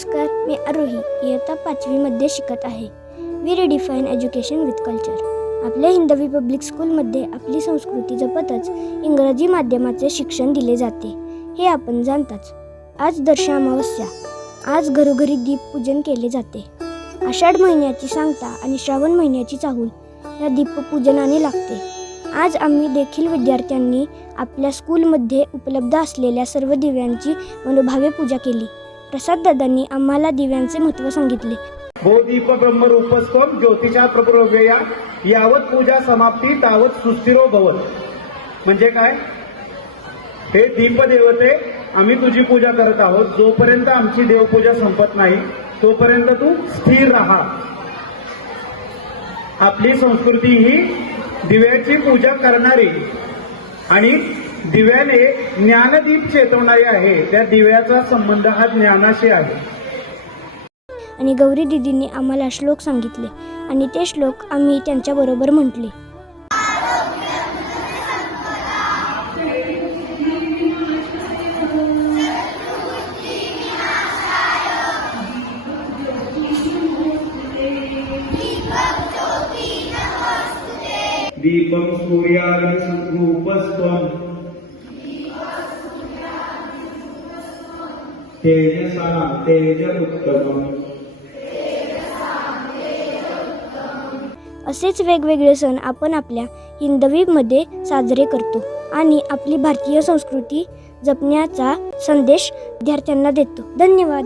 नमस्कार, मी आरोही इयत्ता 5वी मध्ये शिकत आहे. We redefine education with culture. आपल्या हिंदवी पब्लिक स्कूलमध्ये आपली संस्कृती जपतच इंग्रजी माध्यमाचे शिक्षण दिले जाते, हे आपण जाणताच. आज दर्श अमावस्या. आज घरोघरी दीपपूजन केले जाते. आषाढ महिन्याची सांगता आणि श्रावण महिन्याची चाहूल या दीपपूजनाने लागते. आज आम्ही देखील विद्यार्थ्यांनी आपल्या स्कूलमध्ये उपलब्ध असलेल्या सर्व दिव्यांची मनोभावे पूजा केली. प्रसाद दादांनी आम्हाला दिव्यांचे महत्त्व सांगितले. भो दीप ब्रह्मरूपस्त्वं ज्योतिषा प्रभुरव्यया यावत पूजा समाप्ती तावत सुस्थिरो भवत. म्हणजे काय? हे दीप देवते, आम्ही तुझी पूजा करत आहोत. जोपर्यंत आमची देवपूजा संपत नाही तोपर्यंत तू स्थिर राहा. आपली संस्कृती ही दिव्याची पूजा करणारी आणि दिव्याने ज्ञानदीप चेतवणारी आहे. त्या दिव्याचा संबंध हा ज्ञानाशी आहे. आणि गौरी दिदींनी आम्हाला श्लोक सांगितले आणि ते श्लोक आम्ही त्यांच्याबरोबर म्हटले. दीपं सूर्याग्निरूपस्त्वं तेजसा तेज उत्तमम्. असेच वेगवेगळे सण आपण आपल्या हिंदवीमध्ये साजरे करतो आणि आपली भारतीय संस्कृती जपण्याचा संदेश विद्यार्थ्यांना देतो. धन्यवाद.